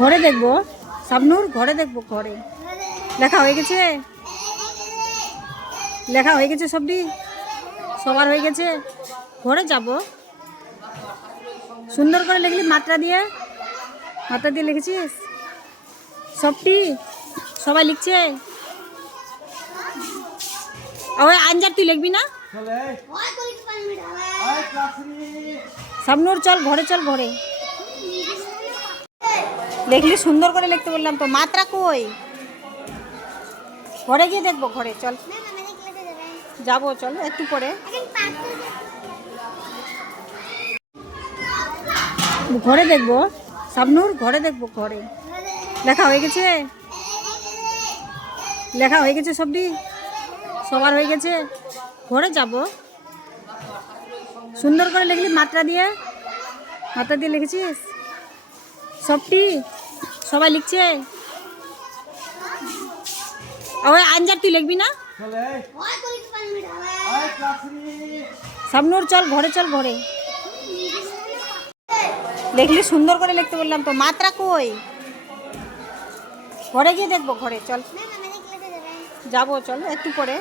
ঘরে দেখবো শাবনূর, ঘরে দেখবো। ঘরে লেখা হয়ে গেছে, লেখা হয়ে গেছে, সবটি সবার হয়ে গেছে। ঘরে যাব, সুন্দর করে লিখলি, মাত্রা দিয়ে লিখেছিস সবটি, সবাই লিখছে। ওই আনজার তুই লিখবি না? শাবনূর চল ঘরে, চল ঘরে। দেখলি সুন্দর করে লিখতে বললাম তো, মাত্রা কই? ঘরে গিয়ে দেখবো। ঘরে চল, যাবো, চল একটু পরে। ঘরে দেখবো শাবনূর, ঘরে দেখবো। ঘরে লেখা হয়ে গেছে, লেখা হয়ে গেছে, সবটি সবার হয়ে গেছে। ঘরে যাব, সুন্দর করে লিখলি, মাত্রা দিয়ে লিখেছিস সবটি, সবাই লিখছে। ওই আনজার তুই লিখবি না? শাবনূর চল ঘরে, চল ঘরে। দেখলি সুন্দর করে লিখতে বললাম তো, মাত্রা কই? ঘরে গিয়ে দেখবো। ঘরে চল, যাবো, চল একটু পরে।